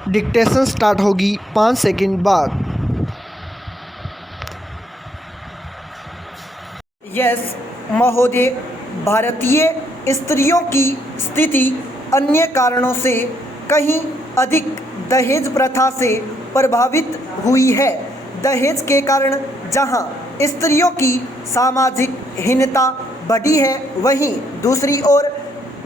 Dictation start होगी 5 second बाद। Yes महोदय, भारतीय स्त्रियों की स्थिति अन्य कारणों से कहीं अधिक दहेज प्रथा से प्रभावित हुई है। दहेज के कारण जहां स्त्रियों की सामाजिक हीनता बढ़ी है, वहीं दूसरी ओर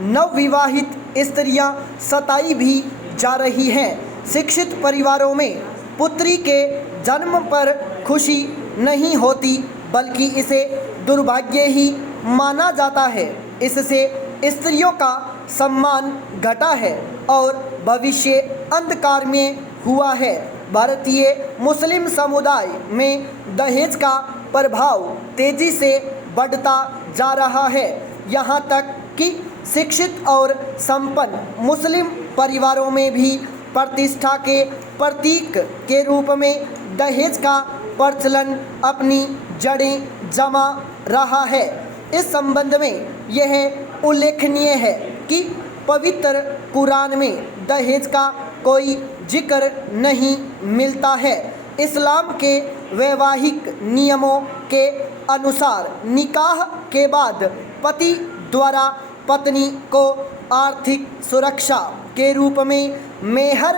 नवविवाहित स्त्रियां सताई भी जा रही हैं। शिक्षित परिवारों में पुत्री के जन्म पर खुशी नहीं होती, बल्कि इसे दुर्भाग्य ही माना जाता है। इससे स्त्रियों का सम्मान घटा है और भविष्य अंधकार में हुआ है। भारतीय मुस्लिम समुदाय में दहेज का प्रभाव तेजी से बढ़ता जा रहा है। यहाँ तक कि शिक्षित और संपन्न मुस्लिम परिवारों में भी प्रतिष्ठा के प्रतीक के रूप में दहेज का प्रचलन अपनी जड़ें जमा रहा है। इस संबंध में यह उल्लेखनीय है कि पवित्र कुरान में दहेज का कोई जिक्र नहीं मिलता है। इस्लाम के वैवाहिक नियमों के अनुसार निकाह के बाद पति द्वारा पत्नी को आर्थिक सुरक्षा के रूप में मेहर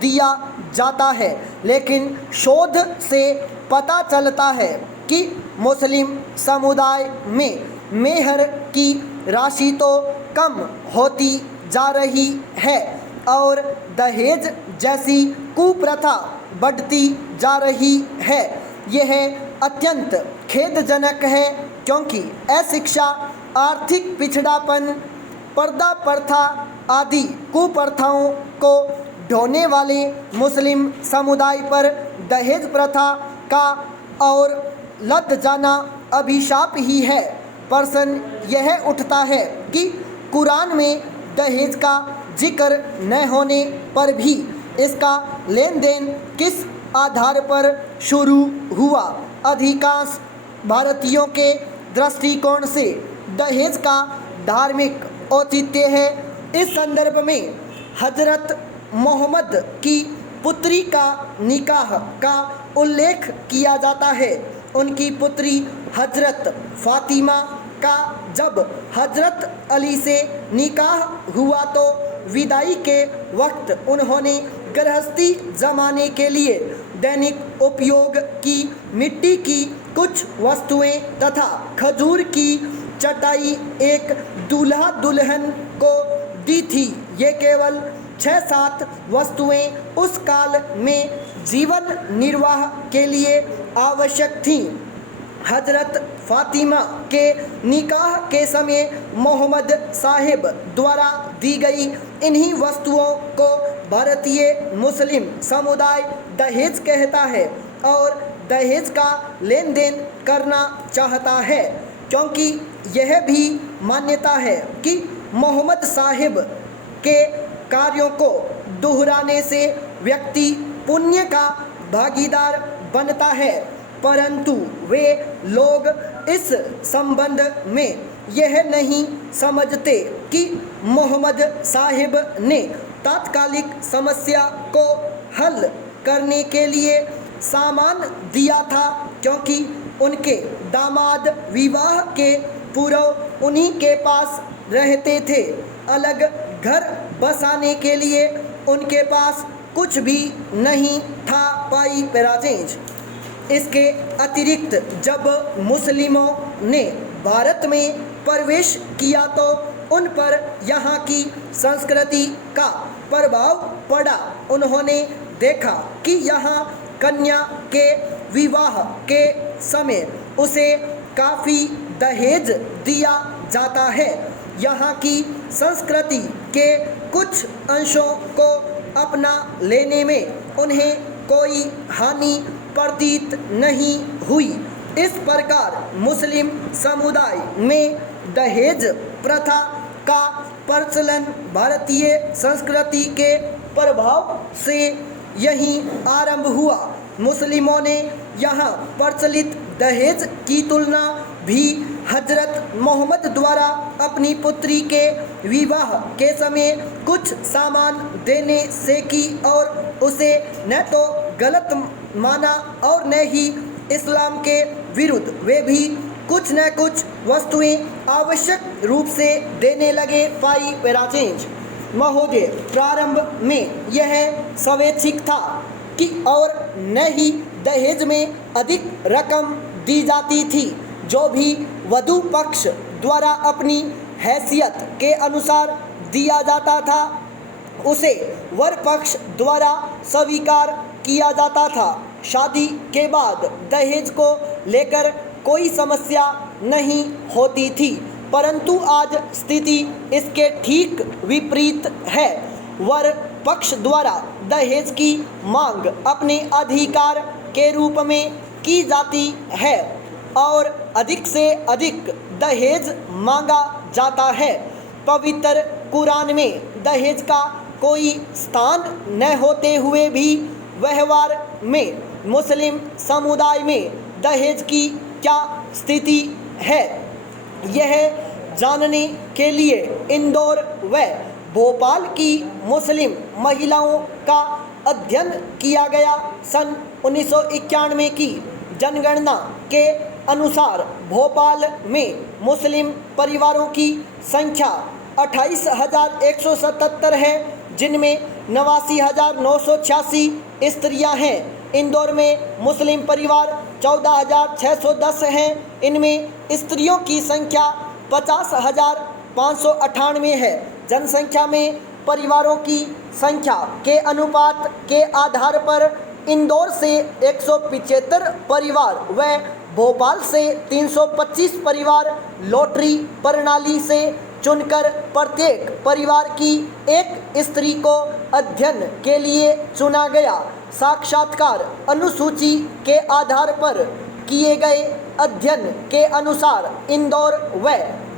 दिया जाता है, लेकिन शोध से पता चलता है कि मुस्लिम समुदाय में मेहर की राशि तो कम होती जा रही है और दहेज जैसी कुप्रथा बढ़ती जा रही है। यह अत्यंत खेदजनक है, क्योंकि अशिक्षा, आर्थिक पिछड़ापन, पर्दा प्रथा आदि कुप्रथाओं को ढोने वाले मुस्लिम समुदाय पर दहेज प्रथा का और लद जाना अभिशाप ही है। प्रश्न यह उठता है कि कुरान में दहेज का जिक्र न होने पर भी इसका लेन देन किस आधार पर शुरू हुआ। अधिकांश भारतीयों के दृष्टिकोण से दहेज का धार्मिक औचित्य है। इस संदर्भ में हजरत मोहम्मद की पुत्री का निकाह का उल्लेख किया जाता है। उनकी पुत्री हजरत फातिमा का जब हजरत अली से निकाह हुआ तो विदाई के वक्त उन्होंने गृहस्थी जमाने के लिए दैनिक उपयोग की मिट्टी की कुछ वस्तुएं तथा खजूर की चटाई एक दूल्हा दुल्हन को दी थी। ये केवल 6-7 वस्तुएं उस काल में जीवन निर्वाह के लिए आवश्यक थीं। हजरत फातिमा के निकाह के समय मोहम्मद साहिब द्वारा दी गई इन्हीं वस्तुओं को भारतीय मुस्लिम समुदाय दहेज कहता है और दहेज का लेन देन करना चाहता है, क्योंकि यह भी मान्यता है कि मोहम्मद साहिब के कार्यों को दोहराने से व्यक्ति पुण्य का भागीदार बनता है। परंतु वे लोग इस संबंध में यह नहीं समझते कि मोहम्मद साहिब ने तात्कालिक समस्या को हल करने के लिए सामान दिया था, क्योंकि उनके दामाद विवाह के पूर्व उन्हीं के पास रहते थे। अलग घर बसाने के लिए उनके पास कुछ भी नहीं था। पाई पैराजेंज। इसके अतिरिक्त जब मुस्लिमों ने भारत में प्रवेश किया तो उन पर यहाँ की संस्कृति का प्रभाव पड़ा। उन्होंने देखा कि यहाँ कन्या के विवाह के समय उसे काफ़ी दहेज दिया जाता है। यहाँ की संस्कृति के कुछ अंशों को अपना लेने में उन्हें कोई हानि प्रतीत नहीं हुई। इस प्रकार मुस्लिम समुदाय में दहेज प्रथा का प्रचलन भारतीय संस्कृति के प्रभाव से यहीं आरंभ हुआ। मुस्लिमों ने यहाँ प्रचलित दहेज की तुलना भी हजरत मोहम्मद द्वारा अपनी पुत्री के विवाह के समय कुछ सामान देने से की और उसे न तो गलत माना और न ही इस्लाम के विरुद्ध। वे भी कुछ न कुछ वस्तुएं आवश्यक रूप से देने लगे। पाई पैराचेंज महोदय, प्रारंभ में यह स्वैच्छिक था कि और न ही दहेज में अधिक रकम दी जाती थी। जो भी वधू पक्ष द्वारा अपनी हैसियत के अनुसार दिया जाता था उसे वर पक्ष द्वारा स्वीकार किया जाता था। शादी के बाद दहेज को लेकर कोई समस्या नहीं होती थी, परंतु आज स्थिति इसके ठीक विपरीत है। वर पक्ष द्वारा दहेज की मांग अपने अधिकार के रूप में की जाती है और अधिक से अधिक दहेज मांगा जाता है। पवित्र कुरान में दहेज का कोई स्थान न होते हुए भी व्यवहार में मुस्लिम समुदाय में दहेज की क्या स्थिति है, यह जानने के लिए इंदौर व भोपाल की मुस्लिम महिलाओं का अध्ययन किया गया। सन 1991 की जनगणना के अनुसार भोपाल में मुस्लिम परिवारों की संख्या 28,177 है, जिनमें 89,986 स्त्रियां हैं। इंदौर में मुस्लिम परिवार 14,610 हैं। इनमें स्त्रियों की संख्या 50,598 है। जनसंख्या में परिवारों की संख्या के अनुपात के आधार पर इंदौर से 175 परिवार व भोपाल से 325 परिवार लॉटरी प्रणाली से चुनकर प्रत्येक परिवार की एक स्त्री को अध्ययन के लिए चुना गया। साक्षात्कार अनुसूची के आधार पर किए गए अध्ययन के अनुसार इंदौर व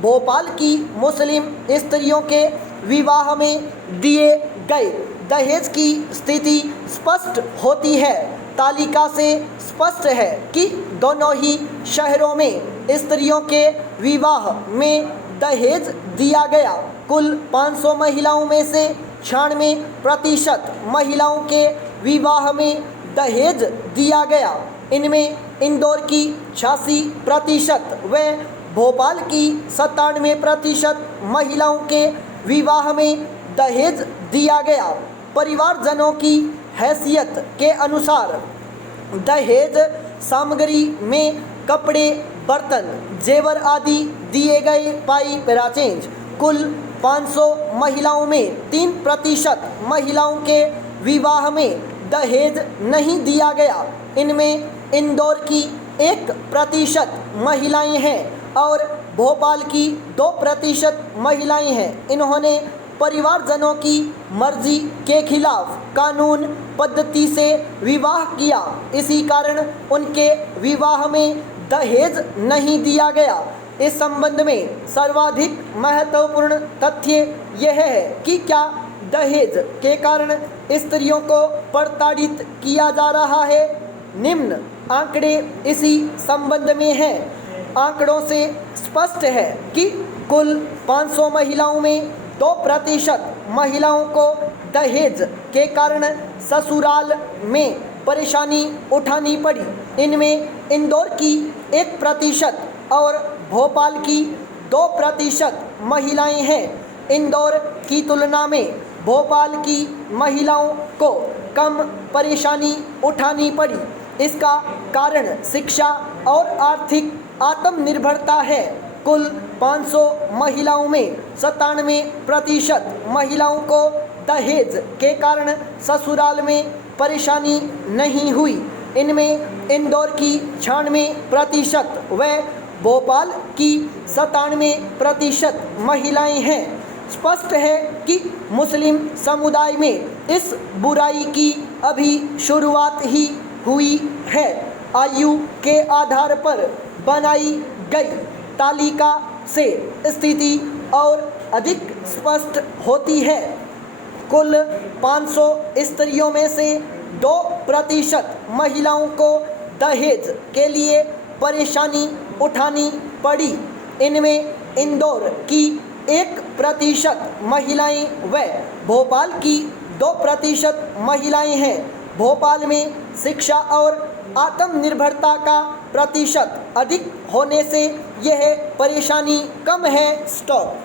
भोपाल की मुस्लिम स्त्रियों के विवाह में दिए गए दहेज की स्थिति स्पष्ट होती है। तालिका से स्पष्ट है कि दोनों ही शहरों में स्त्रियों के विवाह में दहेज दिया गया। कुल 500 महिलाओं में से 96% महिलाओं के विवाह में दहेज दिया गया। इनमें इंदौर की 86% व भोपाल की 97% महिलाओं के विवाह में दहेज दिया गया। परिवारजनों की हैसियत के अनुसार दहेज सामग्री में कपड़े, बर्तन, जेवर आदि दिए गए। पाई पैराचेंज कुल 500 महिलाओं में 3% महिलाओं के विवाह में दहेज नहीं दिया गया। इनमें इंदौर की 1% महिलाएं हैं और भोपाल की 2% महिलाएं हैं। इन्होंने परिवारजनों की मर्जी के खिलाफ कानून पद्धति से विवाह किया। इसी कारण उनके विवाह में दहेज नहीं दिया गया। इस संबंध में सर्वाधिक महत्वपूर्ण तथ्य यह है कि क्या दहेज के कारण स्त्रियों को प्रताड़ित किया जा रहा है। निम्न आंकड़े इसी संबंध में हैं। आंकड़ों से स्पष्ट है कि कुल 500 महिलाओं में 2% महिलाओं को दहेज के कारण ससुराल में परेशानी उठानी पड़ी। इनमें इंदौर की 1% और भोपाल की 2% महिलाएं हैं। इंदौर की तुलना में भोपाल की महिलाओं को कम परेशानी उठानी पड़ी। इसका कारण शिक्षा और आर्थिक आत्मनिर्भरता है। कुल 500 महिलाओं में 97% महिलाओं को दहेज के कारण ससुराल में परेशानी नहीं हुई। इनमें इंदौर की 96% व भोपाल की 97% महिलाएं हैं। स्पष्ट है कि मुस्लिम समुदाय में इस बुराई की अभी शुरुआत ही हुई है। आयु के आधार पर बनाई गई तालिका से स्थिति और अधिक स्पष्ट होती है। कुल 500 स्त्रियों में से 2% महिलाओं को दहेज के लिए परेशानी उठानी पड़ी। इनमें इंदौर की 1% महिलाएं व भोपाल की 2% महिलाएं हैं। भोपाल में शिक्षा और आत्मनिर्भरता का प्रतिशत अधिक होने से यह परेशानी कम है। स्टॉप।